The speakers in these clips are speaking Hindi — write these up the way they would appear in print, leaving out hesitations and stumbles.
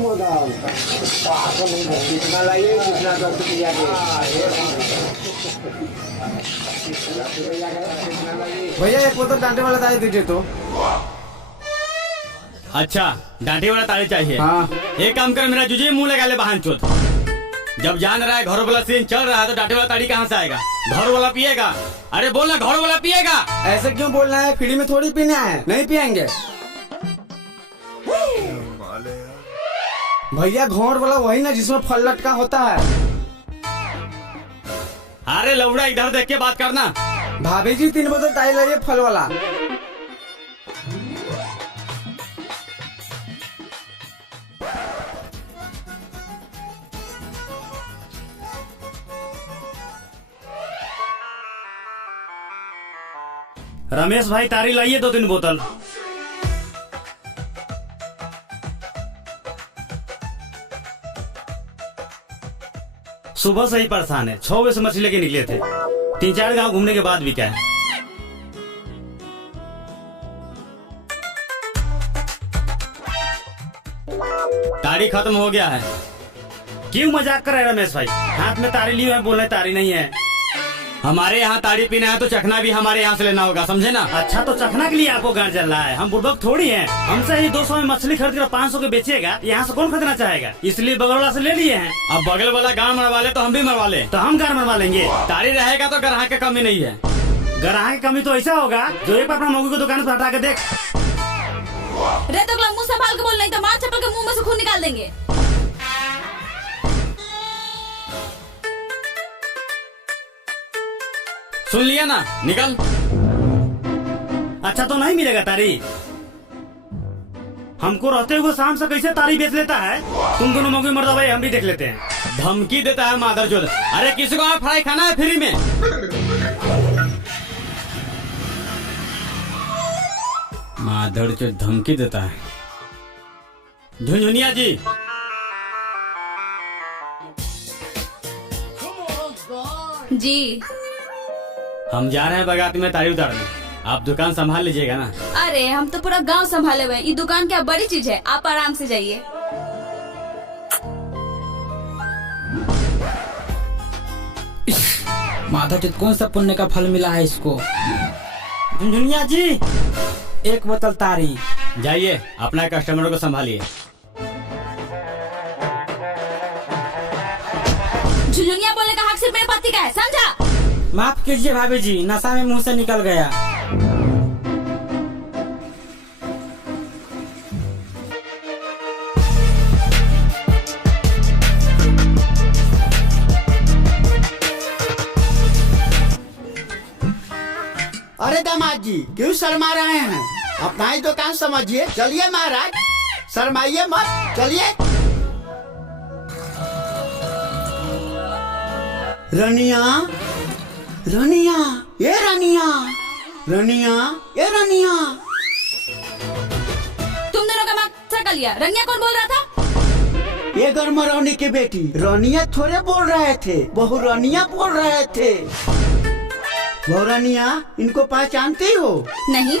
मोदाम कितना लाइए, कितना 10 रुपया भैया एक बोतल डांटे वाला ताली दीजिए तो। अच्छा डांटे वाला ताली चाहिए। हाँ। एक काम कर, मेरा जुजे मुंह लगा ले बहन चोत। जब जान रहा है घर वाला सीन चल रहा है तो डांटे वाला ताड़ी कहाँ से आएगा? घर वाला पिएगा? अरे बोलना घर वाला पिएगा। ऐसे क्यों बोलना है? फ्री में थोड़ी पीना है, नहीं पियेंगे भैया। घोर वाला वही ना जिसमें फल लटका होता है। अरे लौड़ा इधर देख के बात करना। भाभी जी 3 बोतल ताली लाइए फल वाला। रमेश भाई तारी लाइए 2-3 बोतल। सुबह से ही परेशान है, 6 बजे से मछली लेके निकले थे। 3-4 गांव घूमने के बाद भी क्या है। तारी खत्म हो गया है। क्यों मजाक कर रहे रमेश भाई? हाथ में तारी ली है, बोल रहे तारी नहीं है। हमारे यहाँ ताड़ी पीना है तो चखना भी हमारे यहाँ से लेना होगा, समझे ना? अच्छा तो चखना के लिए आपको गांड जल रहा है? हम बुड़बक थोड़ी हैं। हमसे ही 200 में मछली खरीद कर 500 के बेचेगा, यहाँ से कौन खरीदना चाहेगा? इसलिए बगल वाला से ले लिए हैं। अब बगल वाला गाँव मरवा ले तो हम भी मरवा ले, तो हम गाँव मरवा लेंगे। ताड़ी रहेगा तो ग्राहक की कमी नहीं है। ग्राहक की कमी तो ऐसा होगा जो एक बार अपना मौगी को दुकान पर हटा के देख। रे तो मुंह संभाल के बोल, नहीं तो मार चप्पल के मुंह में से खून निकाल देंगे। सुन लिया ना, निकल। अच्छा तो नहीं मिलेगा तारी? हमको रहते हुए शाम से कैसे तारी बेच लेता है? तुम दोनों मौके मर्दा भाई, हम भी देख लेते हैं। धमकी देता है मादरचोद। अरे किसी को फ्राई खाना है फ्री में? मादरचोद धमकी देता है। झुनझुनिया जी, जी हम जा रहे हैं बगाती में तारी उतारने। आप दुकान संभाल लीजिएगा ना? अरे हम तो पूरा गांव संभाले हुए हैं। ये दुकान क्या बड़ी चीज है? आप आराम से जाइए। माधव कौन सा पुण्य का फल मिला है इसको? झुनझुनिया जी, 1 बोतल तारी। जाइए अपना कस्टमरों को संभालिए। झुनझुनिया बोलने का हक सिर्फ मेरे पति का है, समझा? माफ कीजिए भाभी जी, नशा में मुंह से निकल गया। अरे दामाद जी क्यों शर्मा रहे हैं? अपना ही दुकान समझिए। चलिए महाराज, शर्माइए मत, चलिए। रनिया, रनिया, ये रनिया, रनिया, ये रनिया। तुम दोनों का मकसद कर लिया। रनिया कौन बोल रहा था? ये गरमरौनी की बेटी रनिया थोड़े बोल रहे थे, बहु रनिया बोल रहे थे। बहु रनिया, इनको पहचानती हो? नहीं।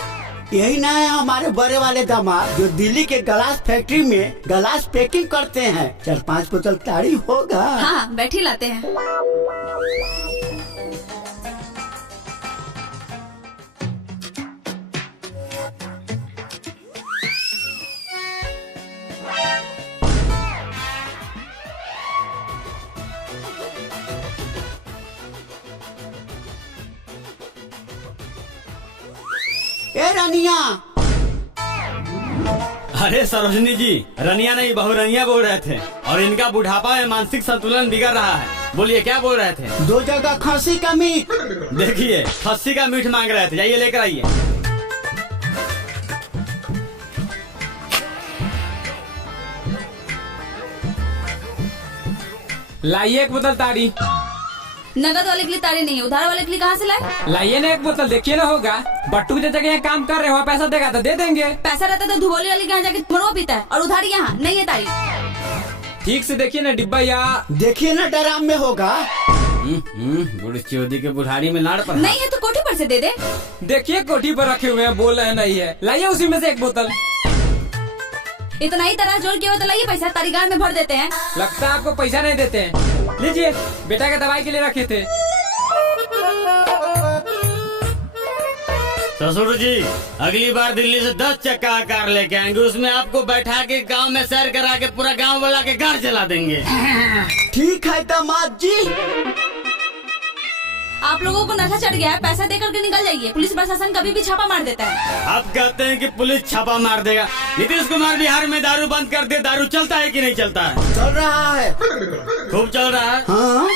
यही ना है हमारे बड़े वाले दामाद जो दिल्ली के गलास फैक्ट्री में गलास पैकिंग करते हैं। 4-5 बोतल ताड़ी होगा। हाँ बैठी लाते हैं। ए रनिया। अरे सरोजनी जी, रनिया नहीं बहु रनिया बोल रहे थे। और इनका बुढ़ापा में मानसिक संतुलन बिगड़ रहा है। बोलिए क्या बोल रहे थे? 2 जगह खस्सी का मीट। देखिए खस्सी का मीट मांग रहे थे, जाइए लेकर आइए। लाइए 1 बोतल ताड़ी। नगद वाले के लिए तारी नहीं है, उधार वाले के लिए कहाँ से लाए? लाइए ना 1 बोतल, देखिए ना होगा। बट्टू की जगह यहाँ काम कर रहे हो, पैसा देगा तो दे देंगे। पैसा रहता तो धुबोली वाली के यहाँ जाके मरवा पीता है, और उधारी यहाँ नहीं है तारी। ठीक से देखिए ना डिब्बा, या देखिए ना ड्राम में होगा। बुढ़ चौधरी के बुढ़ारी में लाड़ पर नहीं है तो कोठी पर से दे दे। देखिए कोठी पर रखे हुए हैं, बोल रहे नहीं है। लाइए उसी में से 1 बोतल। इतना ही तरह जोड़ के हो तो लाइए पैसा तारी गाड़ में भर देते हैं। लगता है आपको पैसा नहीं देते हैं। लीजिए, बेटा के दवाई के लिए रखे थे। ससुर जी, अगली बार दिल्ली से 10 चक्का कार लेके आएंगे, उसमें आपको बैठा के गांव में सैर करा के पूरा गांव वाला के घर चला देंगे। ठीक है दामाद जी। आप लोगों को नशा चढ़ गया है, पैसा देकर के निकल जाइए। पुलिस प्रशासन कभी भी छापा मार देता है। आप कहते हैं कि पुलिस छापा मार देगा। नीतीश कुमार बिहार में दारू बंद कर दे, दारू चलता है कि नहीं चलता है? चल रहा है, खूब चल रहा है। हाँ।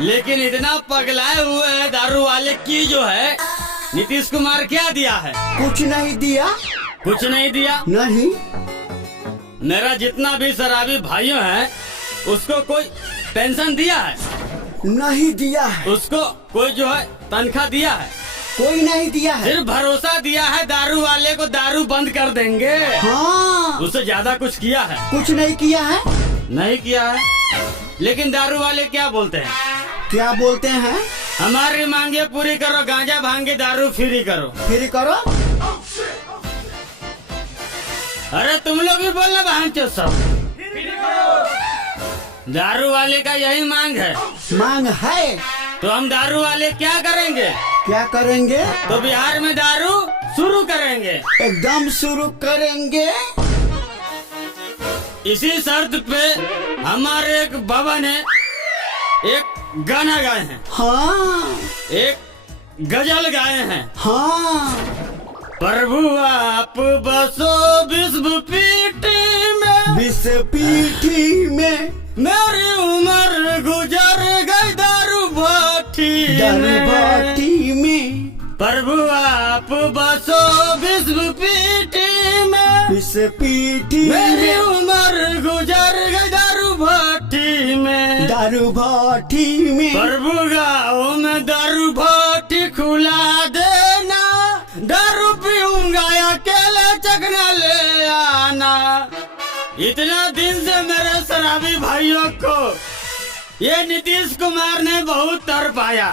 लेकिन इतना पगलाए हुए हैं दारू वाले की जो है, नीतीश कुमार क्या दिया है? कुछ नहीं दिया। कुछ नहीं दिया। नहीं। मेरा जितना भी शराबी भाइयों है, उसको कोई पेंशन दिया है? नहीं दिया है। उसको कोई जो है तनख्वाह दिया है? कोई नहीं दिया है। सिर्फ भरोसा दिया है दारू वाले को, दारू बंद कर देंगे। हाँ। उससे ज्यादा कुछ किया है? कुछ नहीं किया है। नहीं किया है। लेकिन दारू वाले क्या बोलते हैं? क्या बोलते हैं? हमारी मांगे पूरी करो, गांजा भांगे दारू फ्री करो। फ्री करो। अरे तुम लोग भी बोलना भांचो सब। दारू वाले का यही मांग है। मांग है तो हम दारू वाले क्या करेंगे? क्या करेंगे? तो बिहार में दारू शुरू करेंगे। एकदम शुरू करेंगे। इसी शर्त पे हमारे एक बाबा ने एक गाना गाए हैं। हाँ। एक गजल गाए हैं। हाँ। प्रभु आप बसो विश्व पीठी में, विश्व पीठी में, मेरी उम्र गुजर गई दारू भाटी में। प्रभु आप बसो विश्व पीठी में, विश्व पीठी मेरी में, उम्र गुजर गई दारू भाटी में। दारू भाटी में। प्रभु गाँव में दारू भाटी खुला देना, दारू पीऊंगा अकेले चखना ले आना। इतना दिन से मेरे शराबी भाइयों को ये नीतीश कुमार ने बहुत तर पाया।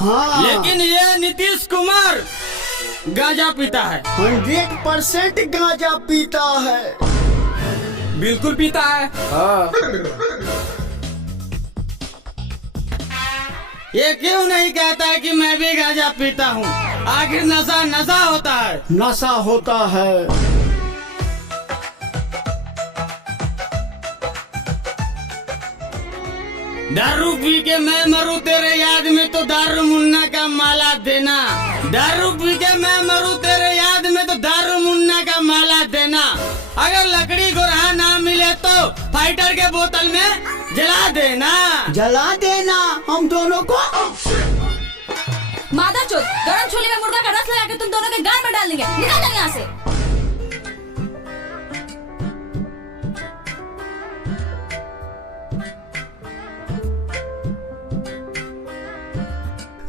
हाँ। लेकिन ये नीतीश कुमार गांजा पीता है। 100% गांजा पीता है। बिल्कुल पीता है। हाँ। ये क्यों नहीं कहता है कि मैं भी गांजा पीता हूँ? आखिर नशा नशा होता है। नशा होता है। दारू पी के मैं मरूं तेरे याद में तो दारू मुन्ना का माला देना। दारू पी के मैं मरूं तेरे याद में तो दारू मुन्ना का माला देना। अगर लकड़ी गोरहा ना मिले तो फाइटर के बोतल में जला देना। जला देना हम दोनों को। मादरचोद, गरम छोले में मुर्गा का रस लगा के तुम दोनों के गाल में डाल देंगे। निकल जाओ यहाँ से।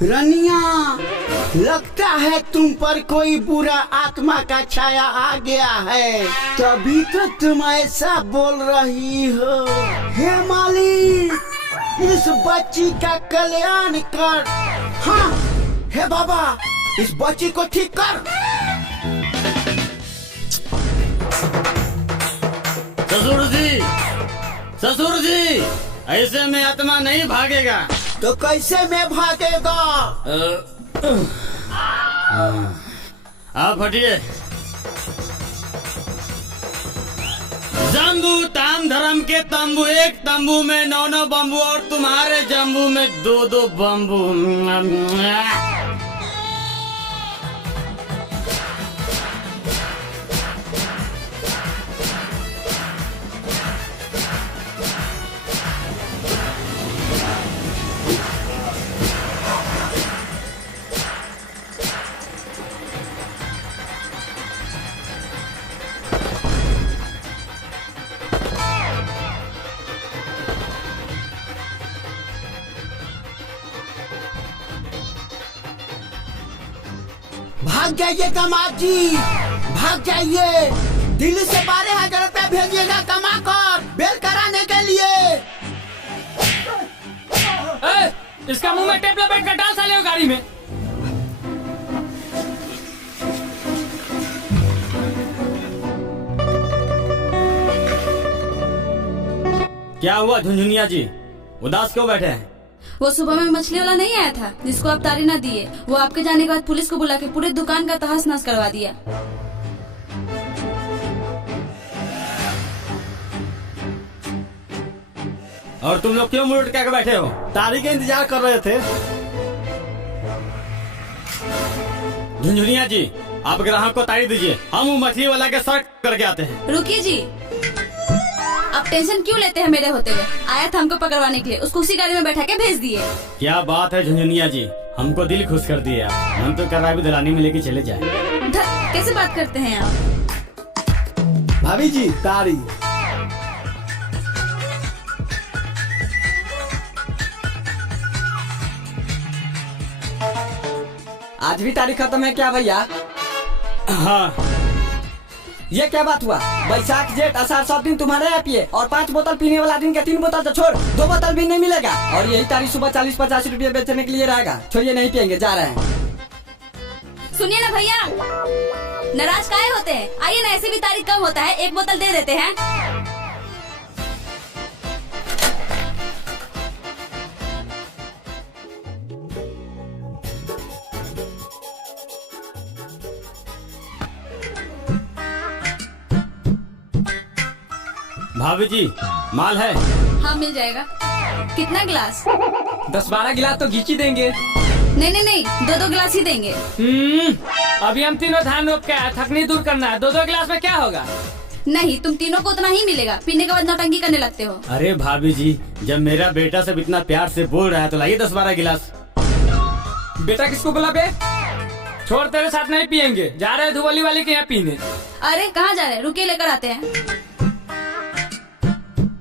रनिया, लगता है तुम पर कोई बुरा आत्मा का छाया आ गया है, तभी तो तुम ऐसा बोल रही हो। हे मालिक, इस बच्ची का कल्याण कर। हाँ, हे बाबा, इस बच्ची को ठीक कर। ससुर जी, ससुर जी, ऐसे में आत्मा नहीं भागेगा। तो कैसे में भागेगा? आप हटिए। जम्बू ताम धर्म के तंबू, एक तंबू में 9 बम्बू और तुम्हारे जम्बू में 2 बम्बू। भाग जाइए दामाद जी, भाग जाइए। दिल्ली से 12,000 रुपया भेजिएगा कमा कर बेल कराने के लिए। इसका मुंह में टेप लपेट कर डाल साले गाड़ी में। क्या हुआ झुनझुनिया जी, उदास क्यों बैठे हैं? वो सुबह में मछली वाला नहीं आया था जिसको आप तारी ना दिए, वो आपके जाने के बाद पुलिस को बुला के पूरे दुकान का तहस नहस करवा दिया। और तुम लोग क्यों मुड़ के बैठे हो? तारी का इंतजार कर रहे थे। झुनझुनिया जी, आप ग्राहक को तारी दीजिए, हम वो मछली वाला के सर करके आते हैं। रुकिए जी, आप टेंशन क्यों लेते हैं मेरे होते हुए? आया था हमको पकड़वाने के लिए, उसको उसी गाड़ी में बैठा के भेज दिए। क्या बात है झुनझुनिया जी, हमको दिल खुश कर दिए आप। हम तो कर रहा है दिलानी में लेके चले जाए। कैसे बात करते हैं आप? भाभी जी तारी। आज भी तारीख खत्म है क्या भैया? हाँ, ये क्या बात हुआ? बैसाख जेठ आषाढ़ 7 दिन तुम्हारे यहाँ पिए और 5 बोतल पीने वाला दिन के 3 बोतल तो छोड़ 2 बोतल भी नहीं मिलेगा। और यही तारीख सुबह 40-50 रुपये बेचने के लिए रहेगा। छोड़िए, नहीं पियेंगे, जा रहे हैं। सुनिए ना भैया, नाराज काहे होते हैं? आइए ना, ऐसे भी तारीख कम होता है, 1 बोतल दे देते हैं। भाभी जी माल है? हाँ मिल जाएगा। कितना गिलास? 10-12 गिलास तो घींची देंगे। नहीं नहीं नहीं, 2-2 गिलास ही देंगे। अभी हम तीनों धान रोप के आए, थकनी दूर करना है। 2-2 गिलास में क्या होगा? नहीं, तुम तीनों को उतना ही मिलेगा, पीने के बाद नौटंकी करने लगते हो। अरे भाभी जी, जब मेरा बेटा सब इतना प्यार से बोल रहा है तो लाइए 10-12 गिलास। बेटा किसको बोला बे? छोड़, तेरे साथ नहीं पियेंगे, जा रहे हैं धुवली वाले के यहाँ पीने। अरे कहाँ जा रहे हैं? रुकिए, लेकर आते हैं।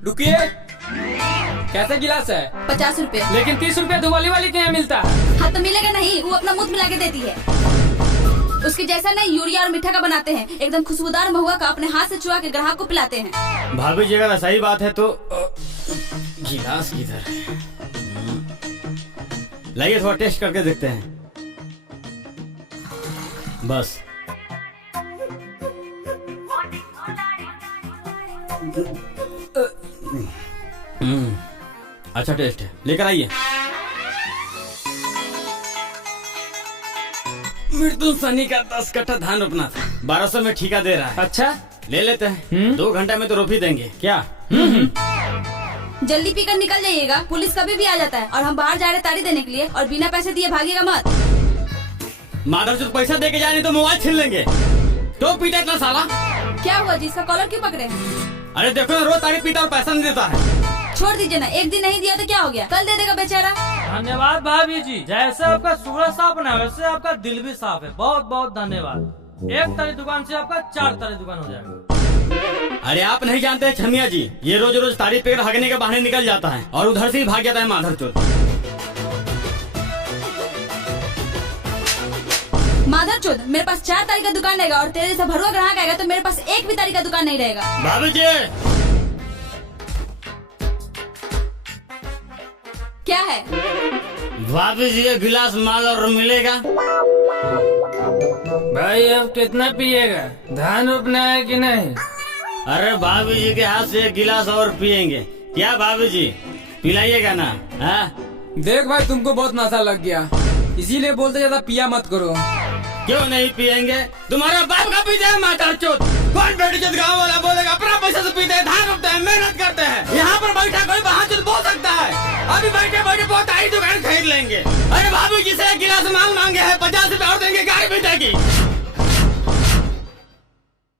रुकिए, कैसे गिलास है? 50 रुपए। लेकिन 30 रुपए धुवली वाले के यहाँ मिलता है। हाँ तो मिलेगा नहीं, वो अपना मुंह मिला के देती है। उसके जैसा नहीं, यूरिया और मीठा का बनाते हैं, एकदम खुशबूदार महुआ का अपने हाथ से चुआ के ग्राहक को पिलाते हैं। भाभी जी अगर ऐसा ही बात है तो गिलास किधर है? लाइए थोड़ा टेस्ट करके देखते हैं। बस अच्छा टेस्ट है, लेकर आइए। मृत्यु सनी का 10 कट्ठा धान रोपना था, 1200 में ठेका दे रहा है। अच्छा, ले लेते हैं। 2 घंटे में तो रोप ही देंगे। क्या? जल्दी पीकर निकल जाइएगा, पुलिस कभी भी आ जाता है। और हम बाहर जा रहे तारी देने के लिए, और बिना पैसे दिए भागिएगा मत। माधव पैसा दे के जाने तो मोबाइल छीन लेंगे। तो पीटा इतना साला। क्या हुआ जी, इसका कॉलर क्यों पकड़े? अरे देखो ना, रोज तारी पीता और पैसा नहीं देता है। छोड़ दीजिए ना, एक दिन नहीं दिया तो क्या हो गया, कल दे देगा बेचारा। धन्यवाद भाभी जी, जैसे आपका सूरज साफ है वैसे आपका दिल भी साफ है। बहुत बहुत धन्यवाद। 1 तारी दुकान से आपका 4 तारी दुकान हो जाएगा। अरे आप नहीं जानते छमिया जी, ये रोज रोज तारी पेड़ हगने के बहाने निकल जाता है और उधर से ही भाग जाता है माधर चोर। माधर चोद, मेरे पास 4 तारीख का दुकान रहेगा, और तेरे जैसा भरुआ ग्राहक आएगा तो मेरे पास 1 भी तारीख का दुकान नहीं रहेगा। भाभी जी क्या है? भाभी जी, ये गिलास माल और मिलेगा? भाई अब कितना पिएगा? धान रोपना है कि नहीं? अरे भाभी जी के हाथ से 1 गिलास और पियेंगे क्या? भाभी जी पिलाइएगा ना? हाँ? देख भाई, तुमको बहुत नशा लग गया, इसीलिए बोलते ज्यादा पिया मत करो। क्यों नहीं पियेंगे? तुम्हारा बाप का पीते है मातार चोद। कौन बेटी चोद गाँव वाला बोलेगा? अपना पैसा से पीते हैं, धान रोपते हैं, मेहनत करते हैं। यहाँ पर बैठा कोई वहाँ चोद बोल सकता है? अभी बैठे बैठे बहुत आई दुकान खरीद लेंगे। अरे भाभी जी से 1 गिलास माल मांगे है, 50 रुपए और देंगे, गाड़ी भी देगी।